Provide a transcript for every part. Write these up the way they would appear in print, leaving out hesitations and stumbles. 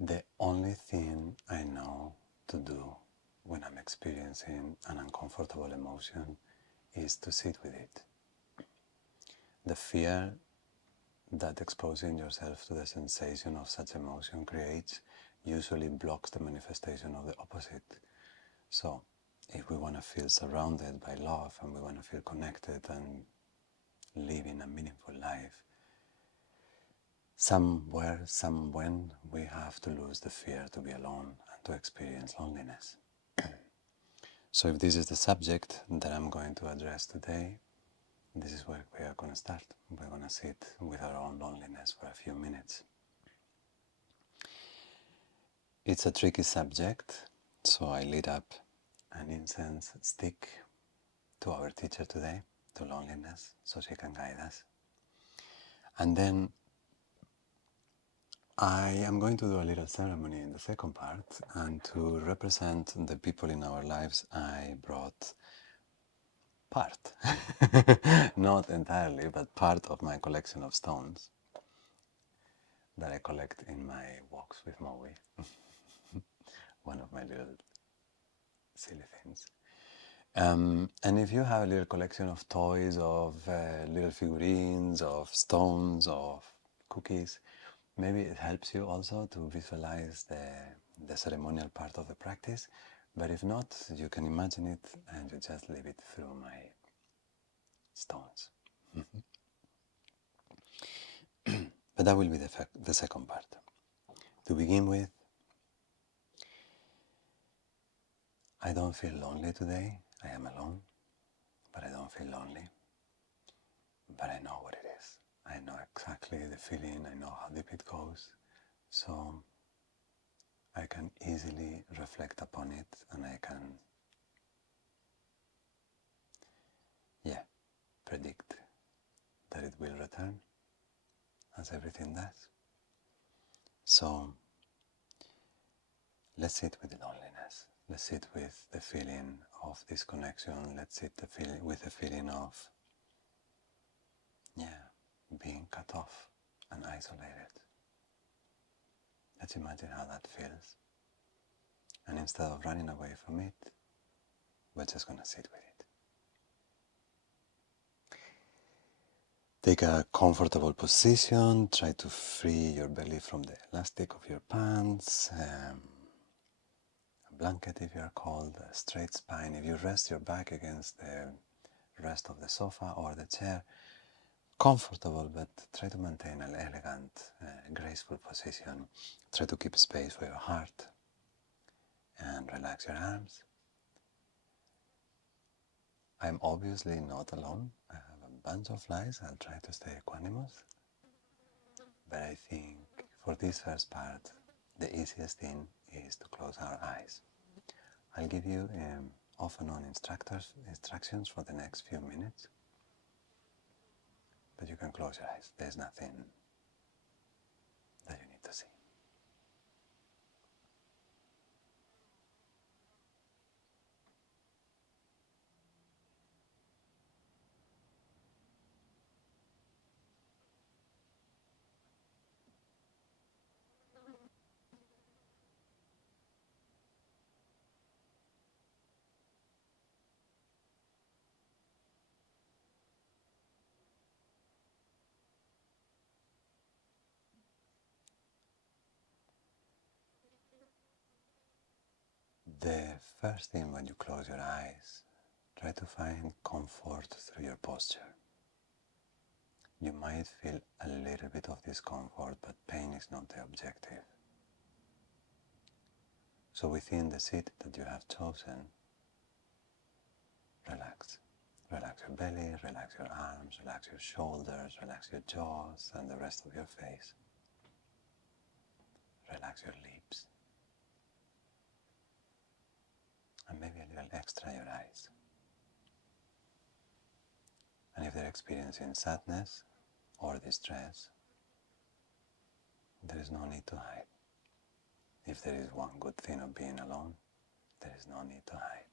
The only thing I know to do when I'm experiencing an uncomfortable emotion is to sit with it. The fear that exposing yourself to the sensation of such emotion creates usually blocks the manifestation of the opposite. So, if we want to feel surrounded by love and we want to feel connected and living a meaningful life, somewhere, somewhen, we have to lose the fear to be alone and to experience loneliness. So if this is the subject that I'm going to address today, this is where we are going to start. We're going to sit with our own loneliness for a few minutes. It's a tricky subject, so I lit up an incense stick to our teacher today, to loneliness, so she can guide us. And then I am going to do a little ceremony in the second part, and to represent the people in our lives, I brought part, not entirely, but part of my collection of stones that I collect in my walks with Maui. One of my little silly things. And if you have a little collection of toys, of little figurines, of stones, of cookies, maybe it helps you also to visualize the ceremonial part of the practice. But if not, you can imagine it and you just leave it through my stones. But that will be the second part. To begin with, I don't feel lonely today. I am alone, but I don't feel lonely. But I know what it is. I know exactly the feeling, I know how deep it goes. So I can easily reflect upon it and I can, predict that it will return, as everything does. So let's sit with the loneliness. Let's sit with the feeling of disconnection. Let's sit with the feeling of, being cut off and isolated. Let's imagine how that feels. And instead of running away from it, we're just going to sit with it. Take a comfortable position. Try to free your belly from the elastic of your pants. A blanket if you're cold, a straight spine. If you rest your back against the rest of the sofa or the chair, comfortable, but try to maintain an elegant, graceful position. Try to keep space for your heart and relax your arms. I'm obviously not alone. I have a bunch of flies. I'll try to stay equanimous. But I think for this first part, the easiest thing is to close our eyes. I'll give you off and on instructions for the next few minutes. But you can close your eyes. There's nothing that you need to see. The first thing when you close your eyes, try to find comfort through your posture. You might feel a little bit of discomfort, but pain is not the objective. So within the seat that you have chosen, relax. Relax your belly, relax your arms, relax your shoulders, relax your jaws and the rest of your face. Relax your lips. And maybe a little extra your eyes. And if they're experiencing sadness or distress, there is no need to hide. If there is one good thing of being alone, there is no need to hide.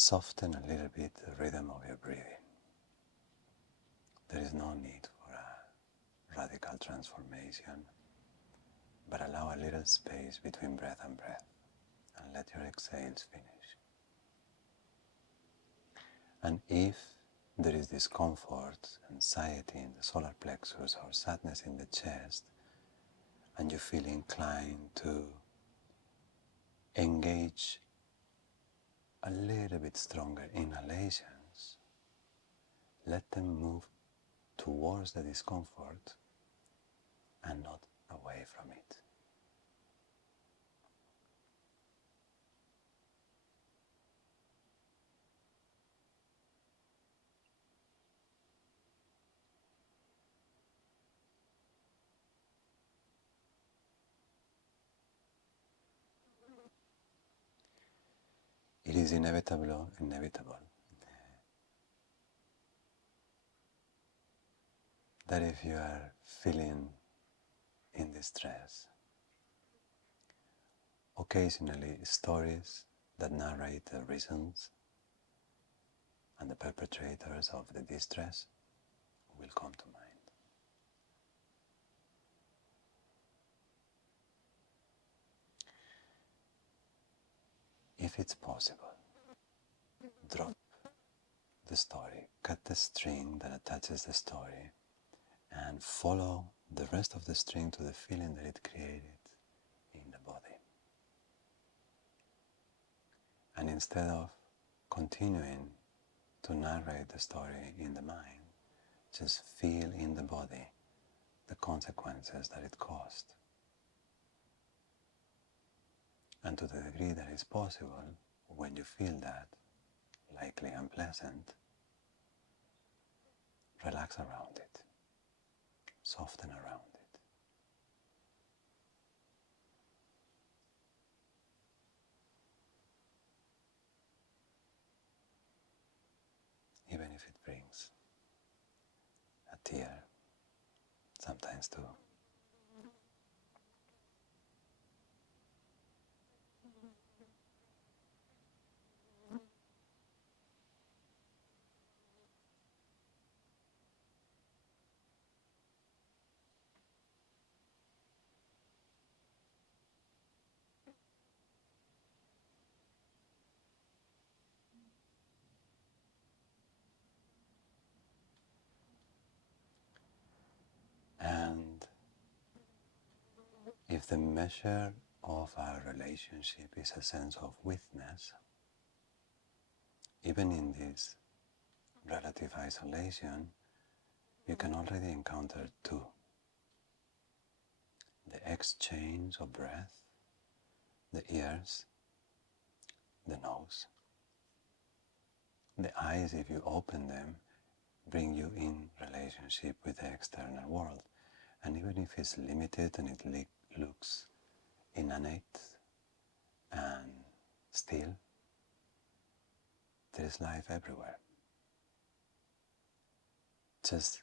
soften a little bit the rhythm of your breathing. There is no need for a radical transformation, but allow a little space between breath and breath and let your exhales finish. And if there is discomfort, anxiety in the solar plexus or sadness in the chest, and you feel inclined to engage a little bit stronger inhalations, let them move towards the discomfort and not away from it. It is inevitable that if you are feeling in distress, occasionally stories that narrate the reasons and the perpetrators of the distress will come to mind. If it's possible, drop the story, cut the string that attaches the story, and follow the rest of the string to the feeling that it created in the body. And instead of continuing to narrate the story in the mind, just feel in the body the consequences that it caused. And to the degree that is possible, when you feel that, likely unpleasant, relax around it, soften around it. Even if it brings a tear, sometimes too. And if the measure of our relationship is a sense of weakness, even in this relative isolation, you can already encounter two. The exchange of breath, the ears, the nose. The eyes, if you open them, bring you in relationship with the external world. And even if it's limited and it looks inanimate and still, there is life everywhere. Just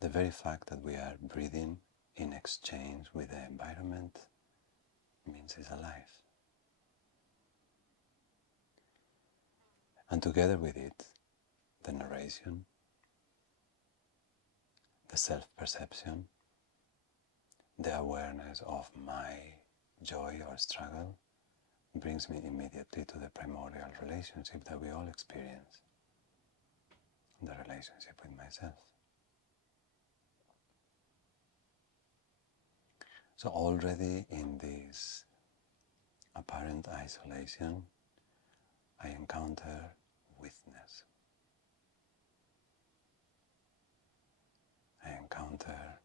the very fact that we are breathing in exchange with the environment means it's alive. And together with it, the narration, the self-perception, the awareness of my joy or struggle brings me immediately to the primordial relationship that we all experience, the relationship with myself. So already in this apparent isolation, I encounter weakness. I encounter,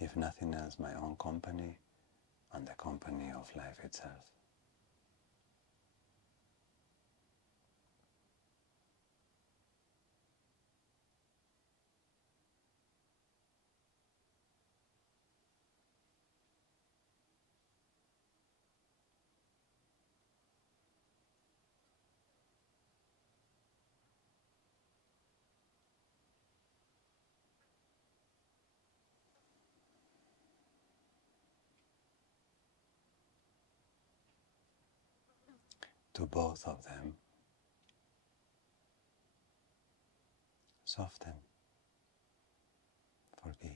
if nothing else, my own company and the company of life itself. to both of them, soften, forgive.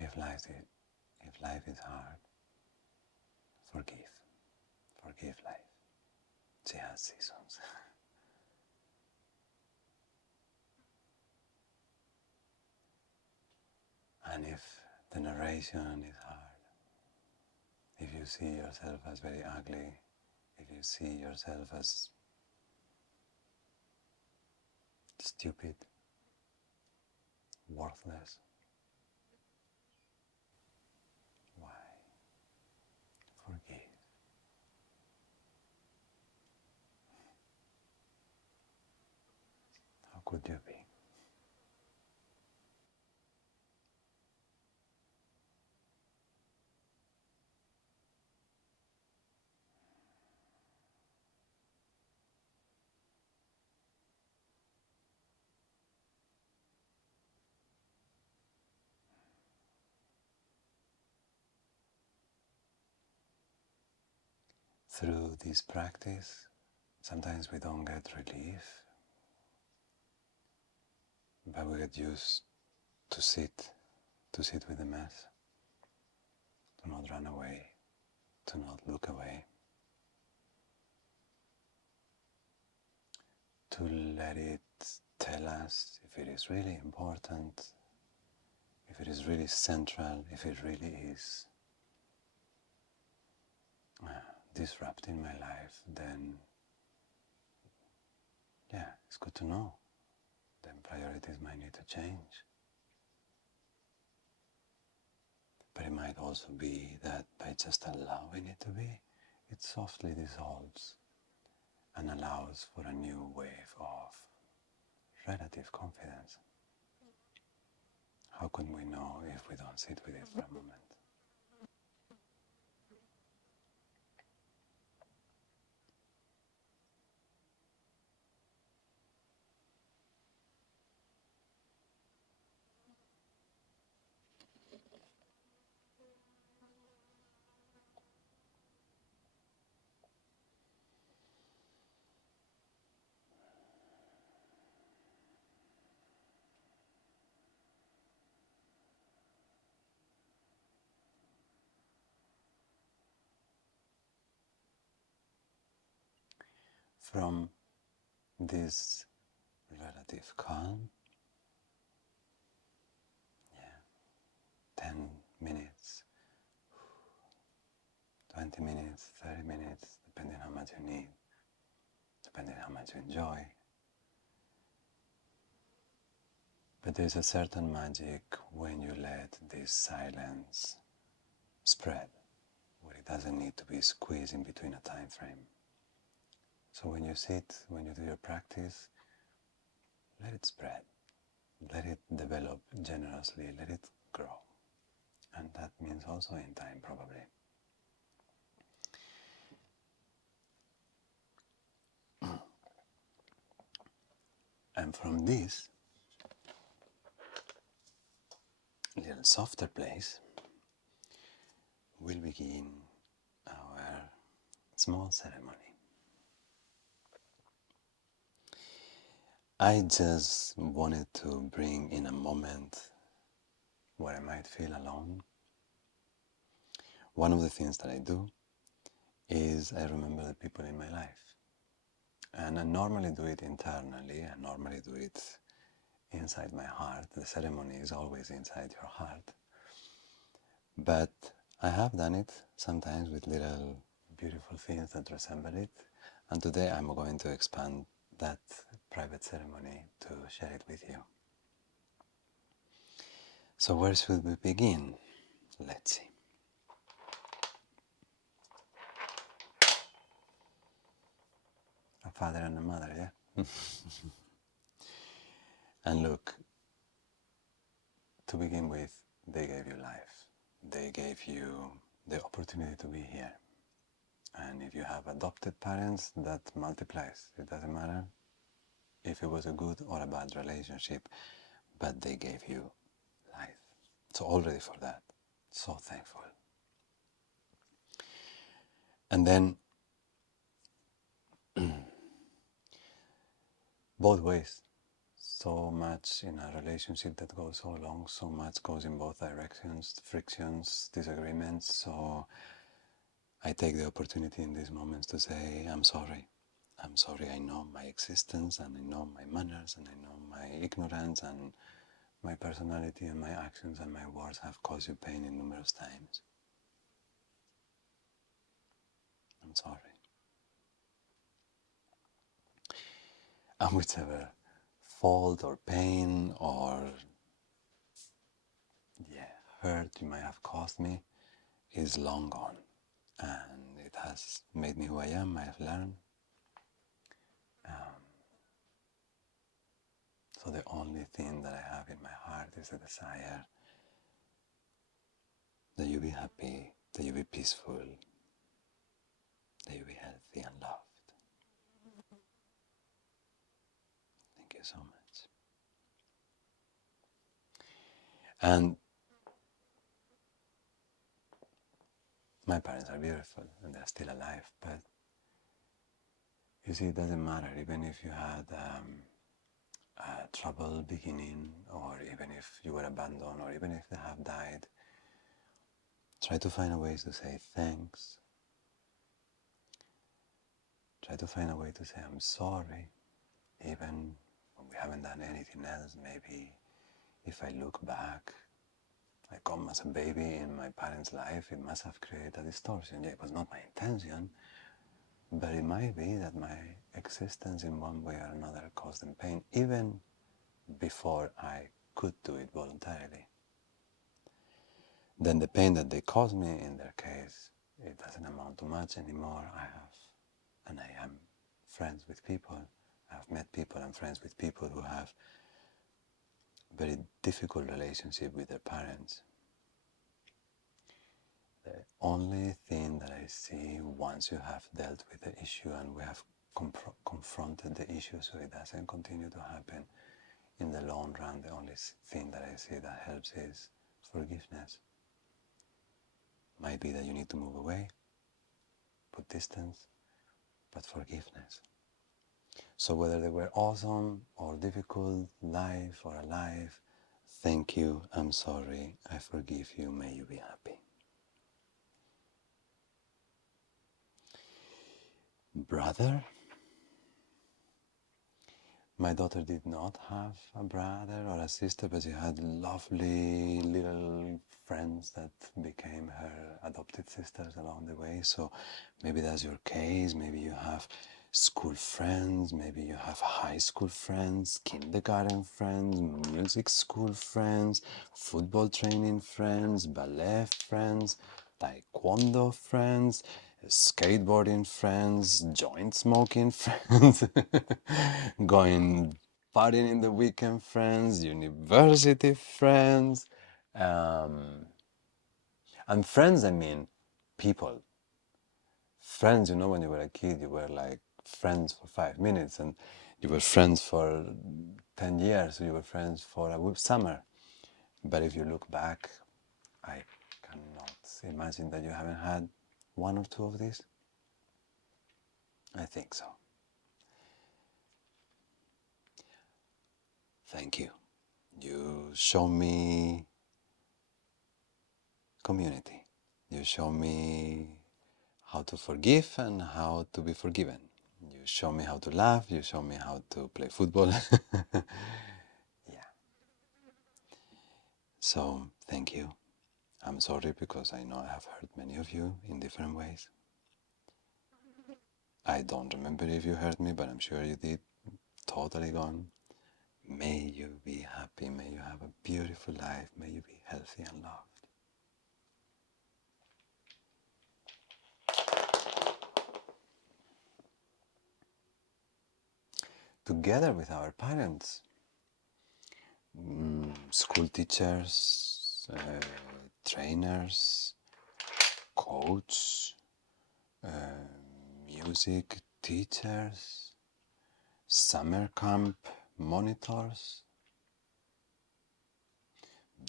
If life is hard, forgive. Forgive life. She has seasons. And if the narration is hard, if you see yourself as very ugly, if you see yourself as stupid, worthless, why? Forgive. How could you be? Through this practice, sometimes we don't get relief, but we get used to sit with the mess, to not run away, to not look away, to let it tell us if it is really important, if it is really central, if it really is disrupting my life, then yeah, it's good to know. Then priorities might need to change. But it might also be that by just allowing it to be, it softly dissolves and allows for a new wave of relative confidence. How can we know if we don't sit with it for a moment? From this relative calm, 10 minutes, 20 minutes, 30 minutes, depending how much you need, depending how much you enjoy. But there's a certain magic when you let this silence spread, where it doesn't need to be squeezed in between a time frame. So when you sit, when you do your practice, let it spread, let it develop generously, let it grow. And that means also in time, probably. And from this little softer place, we'll begin our small ceremony. I just wanted to bring in a moment where I might feel alone. One of the things that I do is I remember the people in my life. And I normally do it internally, I normally do it inside my heart. The ceremony is always inside your heart. But I have done it sometimes with little beautiful things that resemble it. And today I'm going to expand that private ceremony to share it with you. So where should we begin? Let's see. A father and a mother, yeah? And look, to begin with, they gave you life. They gave you the opportunity to be here. And if you have adopted parents, that multiplies. It doesn't matter if it was a good or a bad relationship, but they gave you life. So already for that, so thankful. And then both ways. So much in a relationship that goes so long, so much goes in both directions, frictions, disagreements. So I take the opportunity in these moments to say, I'm sorry. I'm sorry, I know my existence and I know my manners and I know my ignorance and my personality and my actions and my words have caused you pain in numerous times. I'm sorry. And whichever fault or pain or hurt you might have caused me is long gone. And it has made me who I am. I have learned. Um, so the only thing that I have in my heart is the desire that you be happy, that you be peaceful, that you be healthy and loved. Thank you so much. And my parents are beautiful and they're still alive, but you see, it doesn't matter, even if you had trouble beginning, or even if you were abandoned, or even if they have died, try to find a way to say thanks. Try to find a way to say I'm sorry, even when we haven't done anything else. Maybe if I look back, I come as a baby in my parents' life, it must have created a distortion. Yeah, it was not my intention, but it might be that my existence in one way or another caused them pain, even before I could do it voluntarily. Then the pain that they caused me in their case, it doesn't amount to much anymore. And I am friends with people. I've met people and friends with people who have very difficult relationship with their parents. The only thing that I see once you have dealt with the issue and we have confronted the issue so it doesn't continue to happen, in the long run, the only thing that I see that helps is forgiveness. Might be that you need to move away, put distance, but forgiveness. So whether they were awesome or difficult, life or alive, thank you, I'm sorry, I forgive you, may you be happy. Brother? My daughter did not have a brother or a sister, but she had lovely little friends that became her adopted sisters along the way. So maybe that's your case. Maybe you have school friends, maybe you have high school friends, kindergarten friends, music school friends, football training friends, ballet friends, taekwondo friends, skateboarding friends, joint smoking friends, going partying in the weekend friends, university friends, um, and friends, I mean people. Friends, you know, when you were a kid, you were like friends for 5 minutes, and you were friends for 10 years, so you were friends for a summer. But if you look back, I cannot imagine that you haven't had one or two of these. I think so. Thank you. You show me community. You show me how to forgive and how to be forgiven. You show me how to laugh. You show me how to play football. Yeah. So, thank you. I'm sorry because I know I have hurt many of you in different ways. I don't remember if you hurt me, but I'm sure you did. Totally gone. May you be happy. May you have a beautiful life. May you be healthy and loved. Together with our parents, school teachers, trainers, coach, music teachers, summer camp monitors,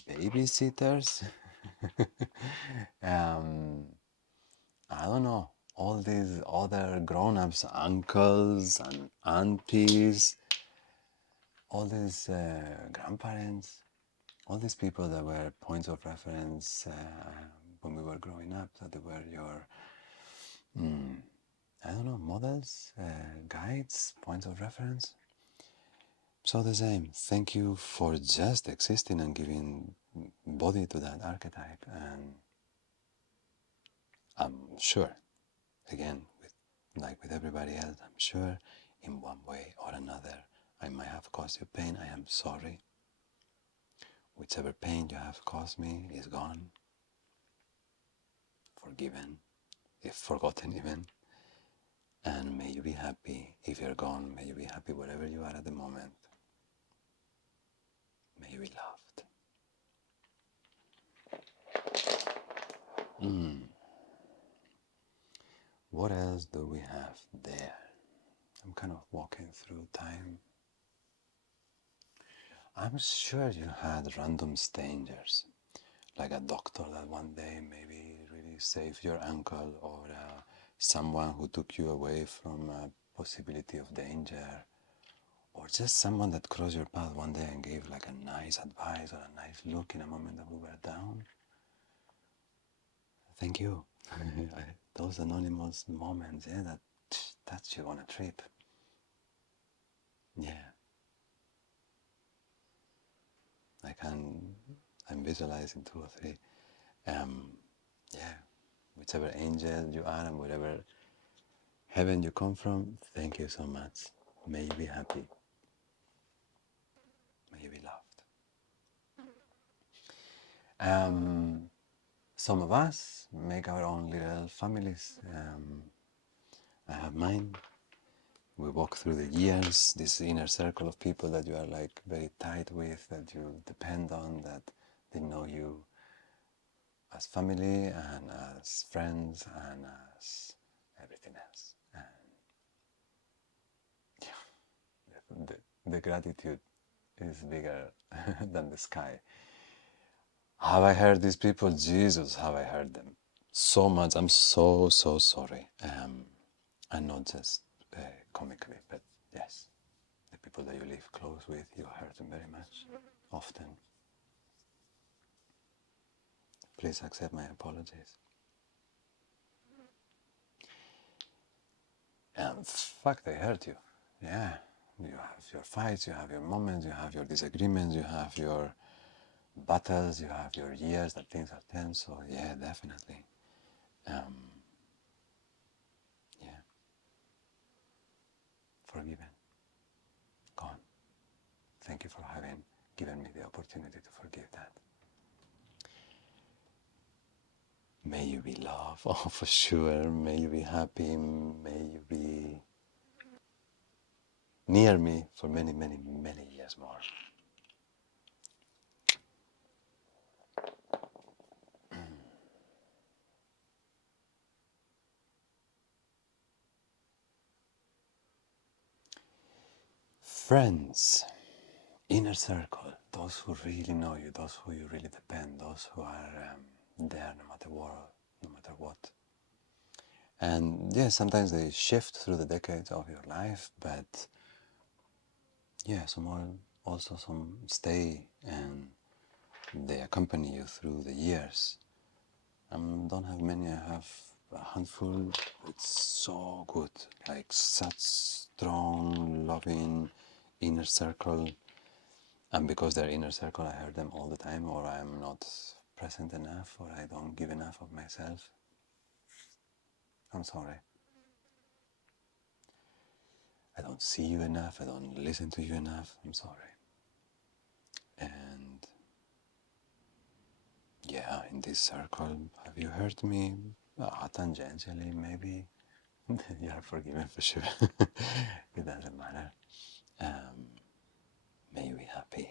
babysitters, I don't know, all these other grown-ups, uncles and aunties, all these grandparents, all these people that were points of reference when we were growing up, that they were your, I don't know, models, guides, points of reference. So the same, thank you for just existing and giving body to that archetype. And I'm sure, again, like with everybody else, I'm sure in one way or another I might have caused you pain. I am sorry. Whichever pain you have caused me is gone, forgiven, if forgotten even. And may you be happy if you're gone. May you be happy wherever you are at the moment. May you be loved. What else do we have there? I'm kind of walking through time. I'm sure you had random strangers, like a doctor that one day maybe really saved your ankle, or someone who took you away from a possibility of danger, or just someone that crossed your path one day and gave like a nice advice or a nice look in a moment that we were down. Thank you. Those anonymous moments, yeah, that touch you on a trip. Yeah. I'm visualizing two or three. Yeah, whichever angel you are and wherever heaven you come from, thank you so much. May you be happy. May you be loved. Some of us make our own little families. I have mine. We walk through the years, this inner circle of people that you are like very tight with, that you depend on, that they know you as family and as friends and as everything else. And the gratitude is bigger than the sky. Have I heard these people? Jesus, have I heard them so much. I'm so sorry. And not just comically, but yes, the people that you live close with, you hurt them very much, often. Please accept my apologies. And fuck, they hurt you. Yeah, you have your fights, you have your moments, you have your disagreements, you have your battles, you have your years that things are tense. So yeah, definitely. Yeah, forgiven, gone. Thank you for having given me the opportunity to forgive that. May you be loved, oh for sure. May you be happy. May you be near me for many, many, many years more. Friends, inner circle, those who really know you, those who you really depend, those who are there no matter what, no matter what. And yeah, sometimes they shift through the decades of your life, but yeah, some stay and they accompany you through the years. Don't have many, I have a handful. It's so good, like such strong, loving inner circle. And because they're inner circle, I hear them all the time, or I'm not present enough, or I don't give enough of myself. I'm sorry. I don't see you enough, I don't listen to you enough. I'm sorry. And yeah, in this circle, have you heard me? Tangentially, maybe. You are forgiven for sure. It doesn't matter. May you be happy,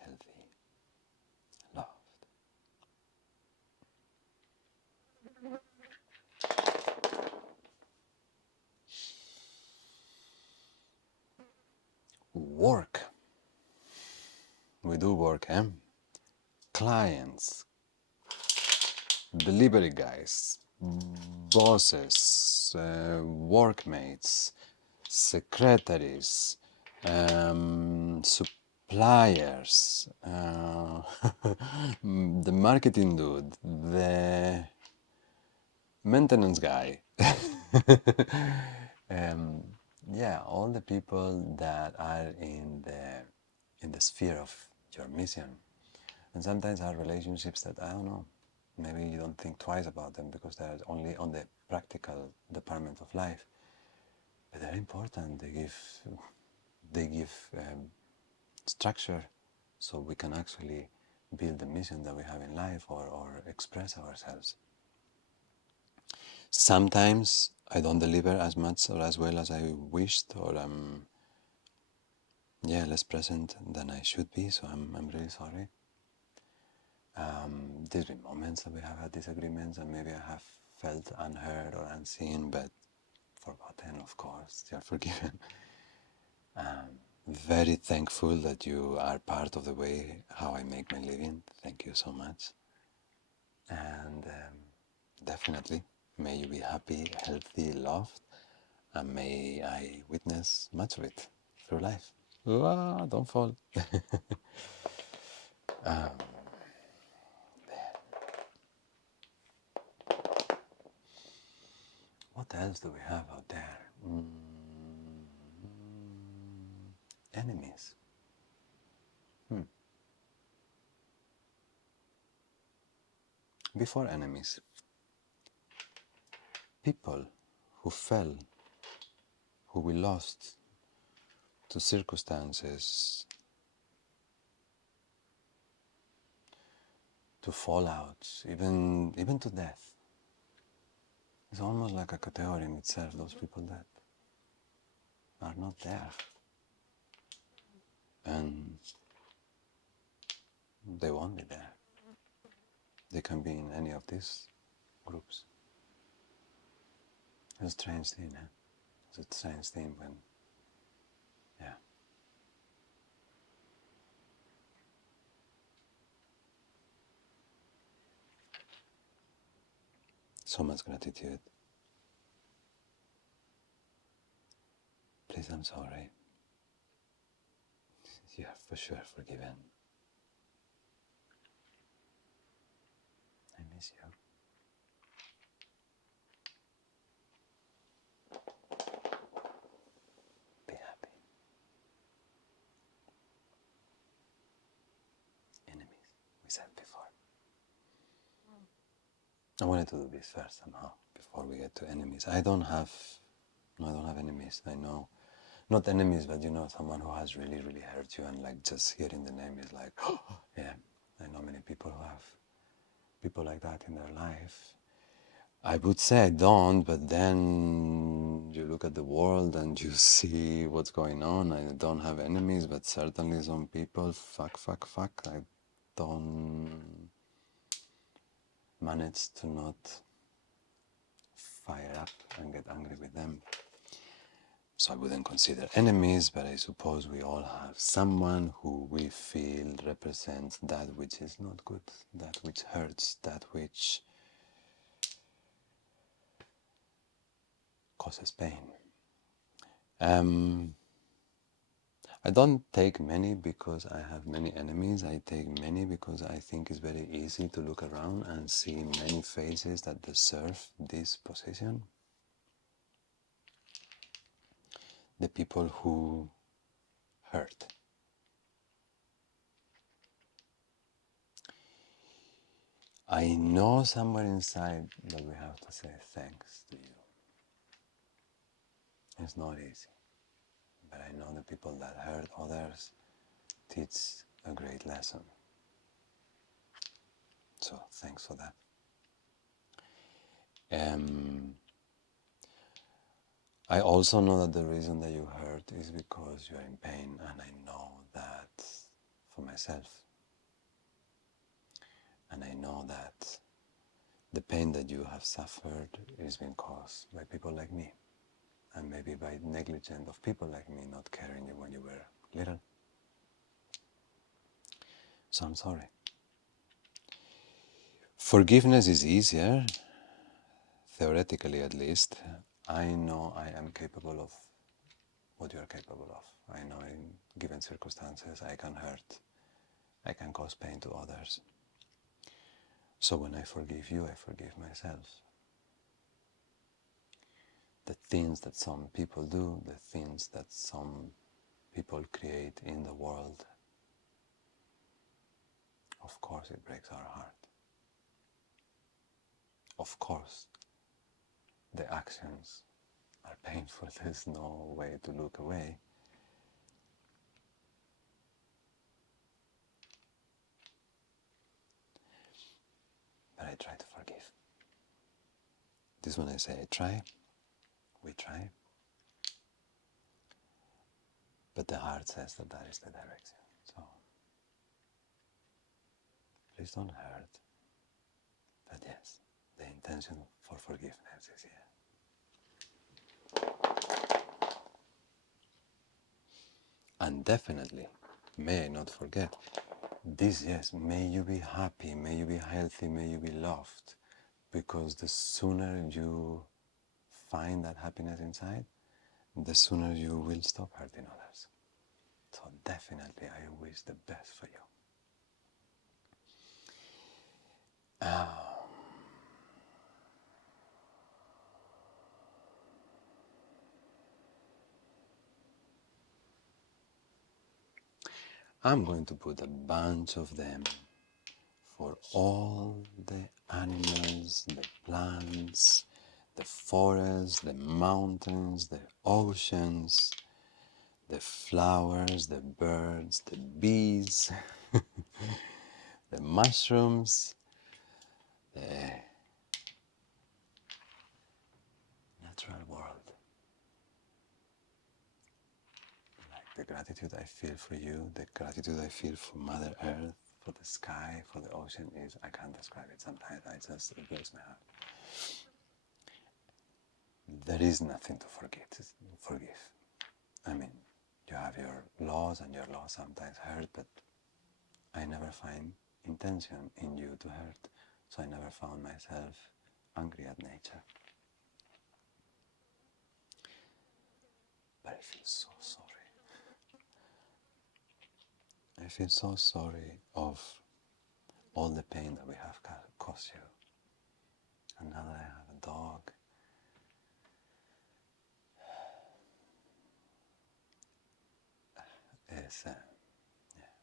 healthy, loved. Work. We do work, eh? Clients, delivery guys, bosses, workmates, secretaries, suppliers, the marketing dude, the maintenance guy. um, yeah, all the people that are in the sphere of your mission. And sometimes are relationships that I don't know. Maybe you don't think twice about them because they're only on the practical department of life. But they're important. They give structure, so we can actually build the mission that we have in life or express ourselves. Sometimes I don't deliver as much or as well as I wished, or I'm less present than I should be. So I'm really sorry. There's been moments that we have had disagreements, and maybe I have felt unheard or unseen, but forgotten. Of course, you're forgiven. Very thankful that you are part of the way how I make my living. Thank you so much. And definitely, may you be happy, healthy, loved, and may I witness much of it through life. Ah, don't fall. What else do we have out there? Enemies. Before enemies, people who fell, who we lost to circumstances, to fallouts, even to death. It's almost like a category in itself, those people that are not there. And they won't be there. They can be in any of these groups. It's a strange thing, eh? It's a strange thing when, yeah. So much gratitude. Please, I'm sorry. You are for sure forgiven. I miss you. Be happy. Enemies, we said before. I wanted to do this first somehow before we get to enemies. I don't have enemies. I know, not enemies, but you know, someone who has really, really hurt you, and like just hearing the name is like, oh, yeah. I know many people who have people like that in their life. I would say I don't, but then you look at the world and you see what's going on. I don't have enemies, but certainly some people, fuck. I don't manage to not fire up and get angry with them. So I wouldn't consider enemies, but I suppose we all have someone who we feel represents that which is not good, that which hurts, that which causes pain. I don't take many because I have many enemies. I take many because I think it's very easy to look around and see many faces that deserve this position. The people who hurt. I know somewhere inside that we have to say thanks to you. It's not easy, but I know the people that hurt others teach a great lesson. So thanks for that. I also know that the reason that you hurt is because you are in pain, and I know that for myself. And I know that the pain that you have suffered is being caused by people like me, and maybe by negligence of people like me not caring you when you were little. So I'm sorry. Forgiveness is easier, theoretically at least. I know I am capable of what you are capable of. I know in given circumstances I can hurt, I can cause pain to others. So when I forgive you, I forgive myself. The things that some people do, the things that some people create in the world, of course it breaks our heart. Of course the actions are painful, there's no way to look away. But I try to forgive. This is when I say I try, we try, but the heart says that that is the direction. So please don't hurt, but yes, the intention for forgiveness is here. And definitely, may I not forget, this yes, may you be happy, may you be healthy, may you be loved, because the sooner you find that happiness inside, the sooner you will stop hurting others. So definitely I wish the best for you. I'm going to put a bunch of them for all the animals, the plants, the forests, the mountains, the oceans, the flowers, the birds, the bees, the mushrooms, the natural world. Like the gratitude I feel for you, the gratitude I feel for Mother Earth, for the sky, for the ocean is, I can't describe it sometimes, it breaks my heart. There is nothing to forgive. I mean, you have your laws and your laws sometimes hurt, but I never find intention in you to hurt, so I never found myself angry at nature. But I feel so sorry. I feel so sorry of all the pain that we have caused you. And now that I have a dog, yeah,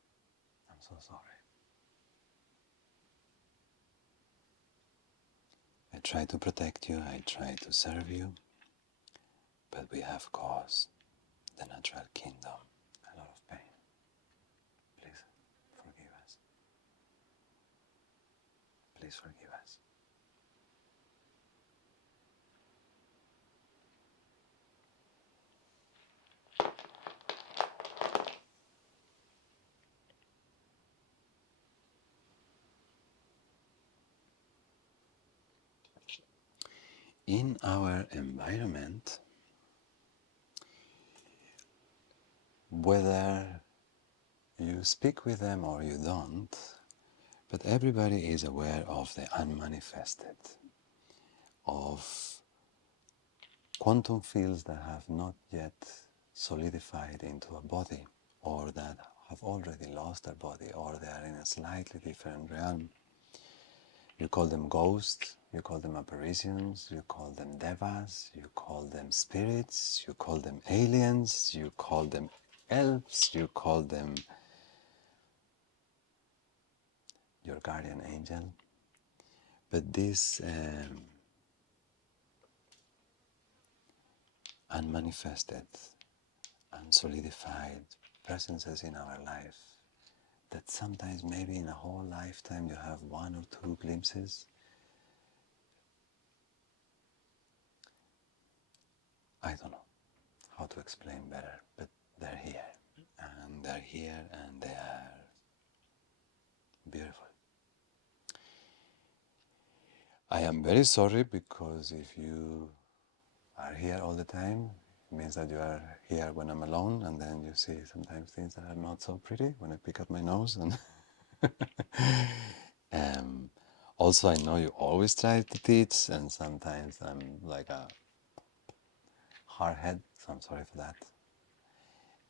I'm so sorry. I try to protect you, I try to serve you, but we have caused the natural kingdom a lot of pain. Please forgive us. Please forgive us. In our environment, whether you speak with them or you don't, but everybody is aware of the unmanifested, of quantum fields that have not yet solidified into a body, or that have already lost their body, or they are in a slightly different realm. You call them ghosts, you call them apparitions, you call them devas, you call them spirits, you call them aliens, you call them elves, you call them your guardian angel. But these unmanifested, unsolidified presences in our life, that sometimes maybe in a whole lifetime you have one or two glimpses, I don't know how to explain better, but they're here, and they're here, and they are beautiful. I am very sorry, because if you are here all the time, it means that you are here when I'm alone, and then you see sometimes things that are not so pretty when I pick up my nose. And also, I know you always try to teach, and sometimes I'm like a hard head, so I'm sorry for that.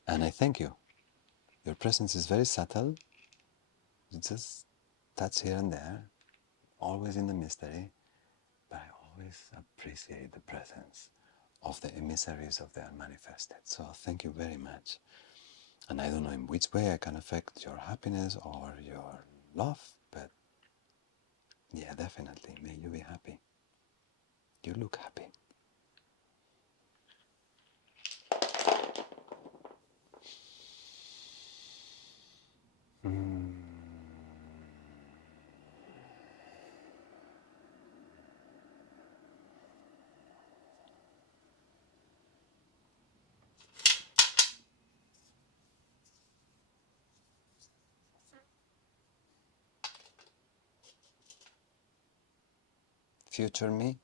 And I thank you. Your presence is very subtle. It's just touch here and there, always in the mystery, but I always appreciate the presence of the emissaries of the unmanifested. So thank you very much. And I don't know in which way I can affect your happiness or your love, but yeah, definitely. May you be happy. You look happy. Future me,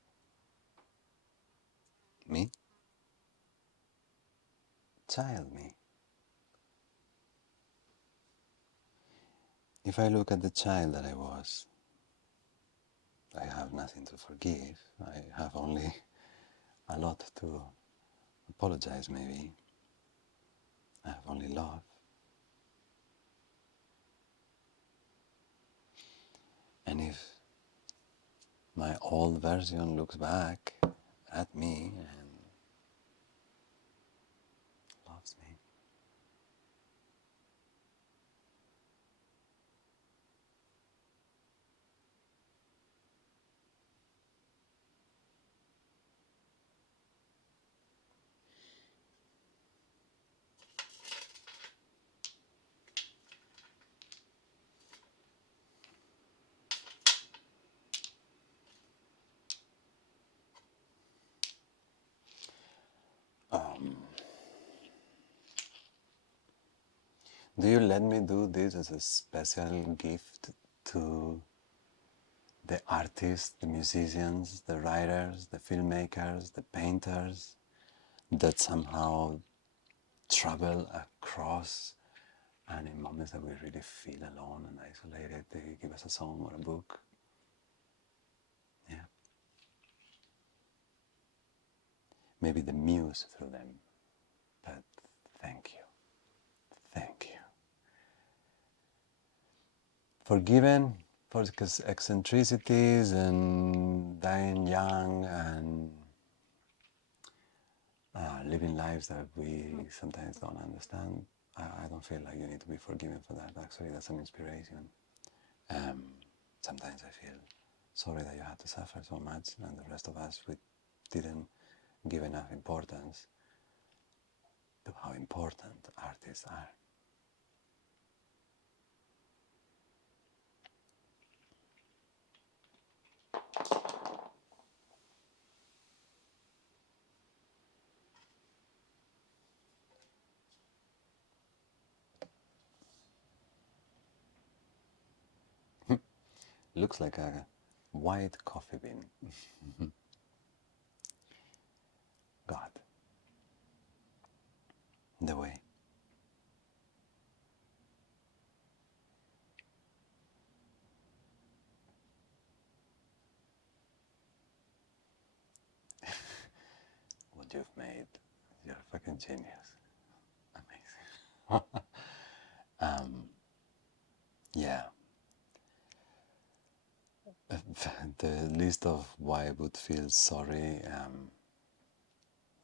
me, child me. If I look at the child that I was, I have nothing to forgive. I have only a lot to apologize, maybe. I have only love. And if my old version looks back at me and loves me, do you let me do this as a special gift to the artists, the musicians, the writers, the filmmakers, the painters that somehow travel across, and in moments that we really feel alone and isolated, they give us a song or a book? Yeah. Maybe the muse through them, but thank you. Thank you. Forgiven for eccentricities and dying young and living lives that we sometimes don't understand. I don't feel like you need to be forgiven for that. Actually, that's an inspiration. Um, Sometimes I feel sorry that you had to suffer so much, and the rest of us, we didn't give enough importance to how important artists are. Looks like a white coffee bean. God, the way. What you've made, you're a fucking genius. Amazing. Yeah, the list of why I would feel sorry,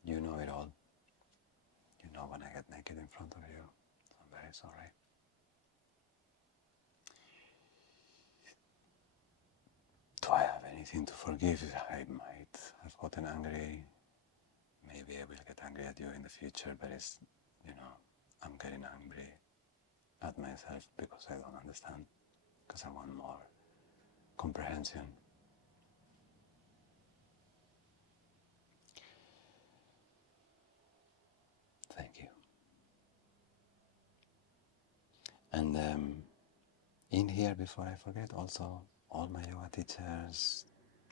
you know it all. You know when I get naked in front of you, I'm very sorry. Do I have anything to forgive? I might have gotten angry. Maybe I will get angry at you in the future, but it's, I'm getting angry at myself because I don't understand, because I want more comprehension. Thank you. And in here, before I forget, also all my yoga teachers,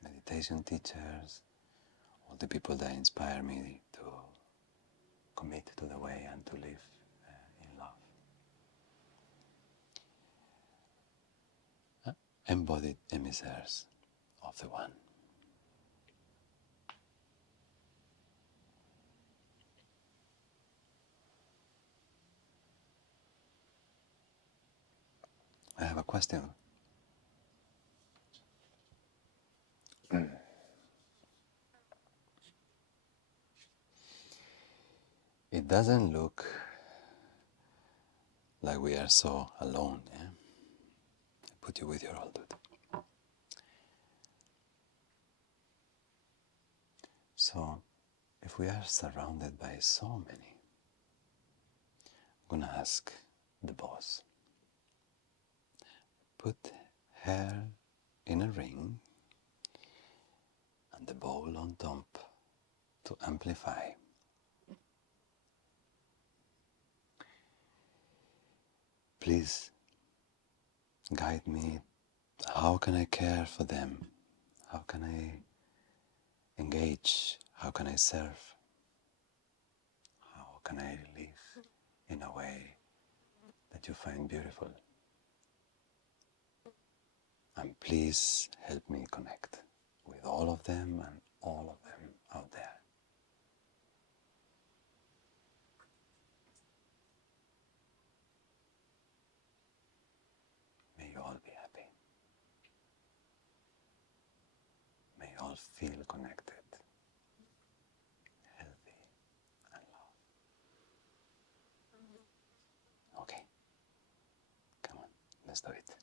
meditation teachers, all the people that inspire me to commit to the way and to live in love. Embodied emissaries of the One. I have a question. It doesn't look like we are so alone, yeah? Put you with your old dude. So, if we are surrounded by so many, I'm gonna ask the boss, put her in a ring and the bowl on top to amplify. Please guide me. How can I care for them? How can I engage? How can I serve? How can I live in a way that you find beautiful? And please help me connect with all of them and all of them out there. May you all be happy. May you all feel connected, healthy, and loved. Okay, come on, let's do it.